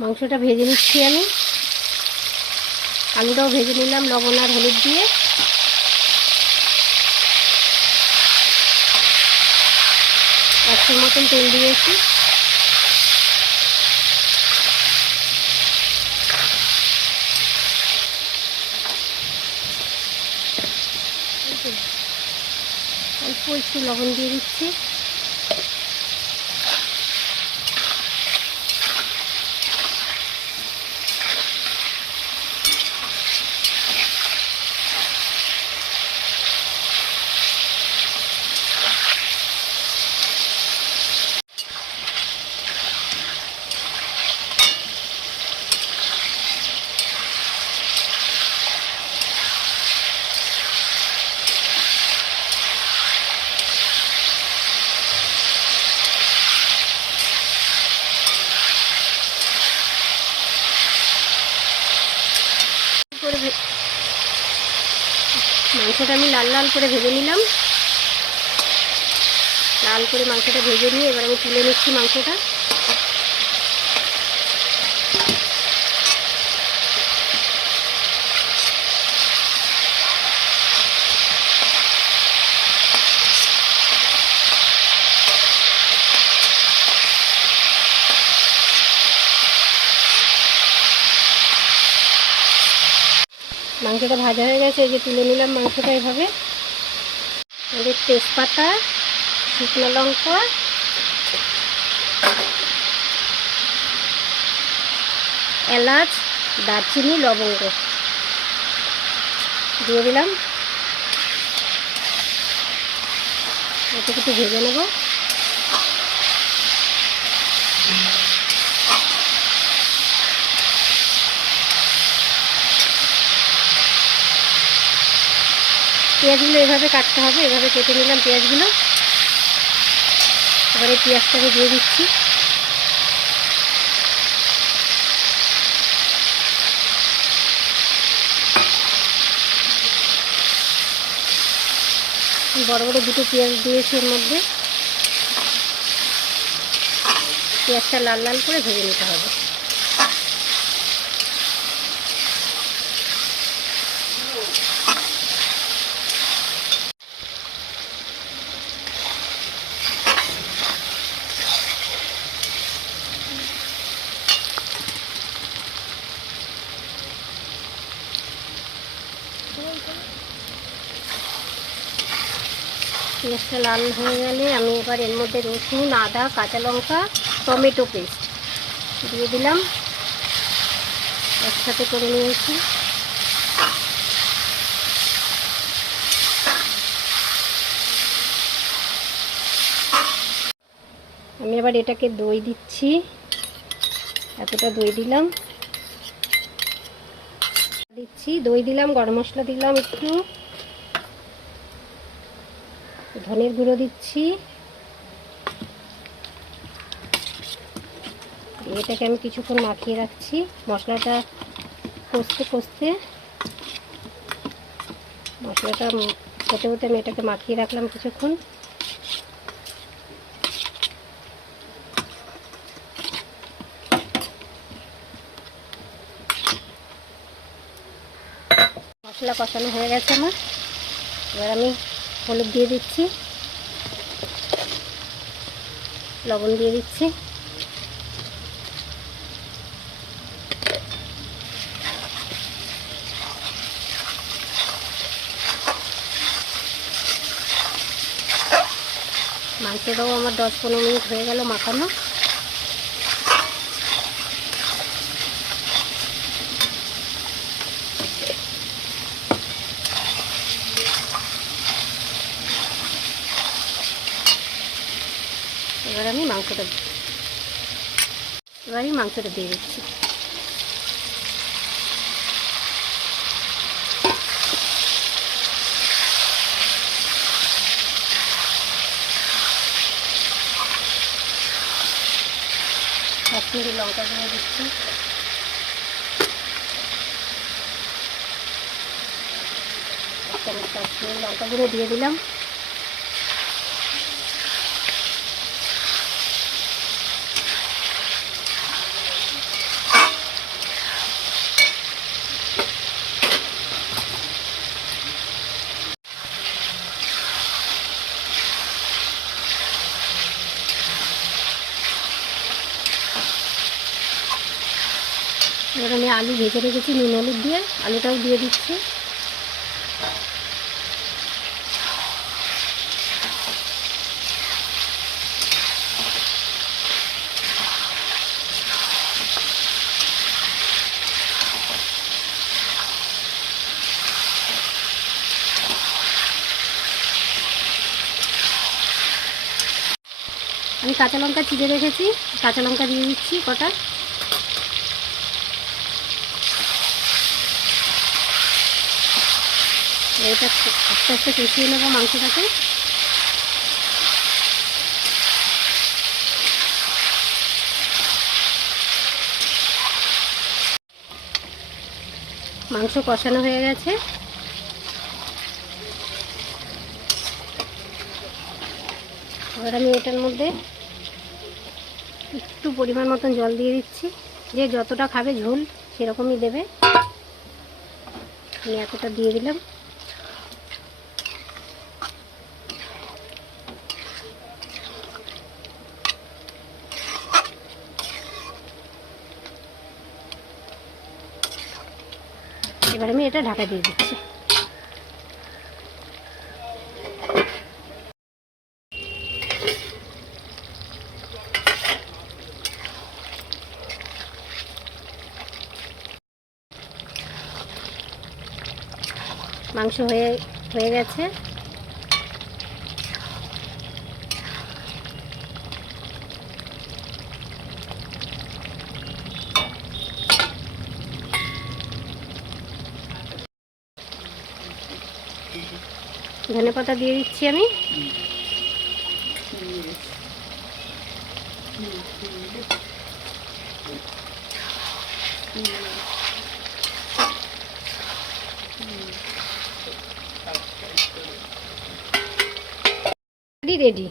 মাংসটা ভেজে নিচ্ছি আমি। আলুটাও ভেজে নিলাম লবণ আর হলুদ দিয়ে। একশো মতন তেল দিয়েছি। অল্প একটু লবণ দিয়ে দিচ্ছি। মাংসটা আমি লাল লাল করে ভেজে নিলাম। লাল করে মাংসটা ভেজে নিয়ে এবার আমি তুলে নিচ্ছি মাংসটা। মাংসটা ভাজা হয়ে গেছে, এই যে তুলে নিলাম মাংসটা এভাবে। আমাদের তেজপাতা, শুকনো লঙ্কা, এলাচ, দারচিনি, লবঙ্গ দিয়ে দিলাম। এটা একটু ভেজে নেব। পেঁয়াজগুলো এভাবে কাটতে হবে, এভাবে কেটে নিলাম পেঁয়াজগুলো। এবারে পেঁয়াজটাকে দিয়ে দিচ্ছি। বড় বড় দুটো পেঁয়াজ দিয়েছি এর মধ্যে। পেঁয়াজটা লাল লাল করে ভেজে নিতে হবে। পেঁয়াজটা লাল হয়ে গেলে আমি এবার এর মধ্যে রসুন, আদা, কাঁচা লঙ্কা, টমেটো পেস্ট দিয়ে দিলাম। একসাথে করে নিয়েছি। আমি এবার এটাকে দই দিচ্ছি। এতটা দই দিলাম। দই দিলাম, গরম মশলা দিলাম, একটু ধনের গুঁড়ো দিচ্ছি। এটাকে আমি কিছুক্ষণ মাখিয়ে রাখছি। মশলাটা কষতে কষতে, মশলাটা হতে হতে আমি এটাকে মাখিয়ে রাখলাম কিছুক্ষণ। মশলা কষানো হয়ে গেছে আমার। এবার আমি হলুদ দিয়ে দিচ্ছি, লবণ দিয়ে দিচ্ছি। মাংসটাও আমার 10-15 মিনিট হয়ে গেল মাখানো। এবার আমি মাংসটা দিয়ে দিচ্ছি। কাশ্মীরি লঙ্কা গুঁড়ো দিচ্ছি। কাশ্মীরি লঙ্কা গুঁড়ো দিয়ে দিলাম। এবার আমি আলু ভেজে রেখেছি নুন হলুদ দিয়ে, আলুটাও দিয়ে দিচ্ছি। আমি কাঁচা লঙ্কা চিড়ে রেখেছি, কাঁচা লঙ্কা দিয়ে দিচ্ছি কটা। এটা আস্তে আস্তে কষিয়ে নেবো মাংসটাকে। মাংস কষানো হয়ে গেছে, এবার আমি এটার মধ্যে একটু পরিমাণ মতন জল দিয়ে দিচ্ছি। যে যতটা খাবে ঝোল সেরকমই দেবে, আমি এতটা দিয়ে দিলাম। এবার আমি এটা ঢাকা দিয়ে দিচ্ছি। মাংস হয়ে গেছে। ধনেপাতা দিয়ে দিচ্ছি আমি। রেডি।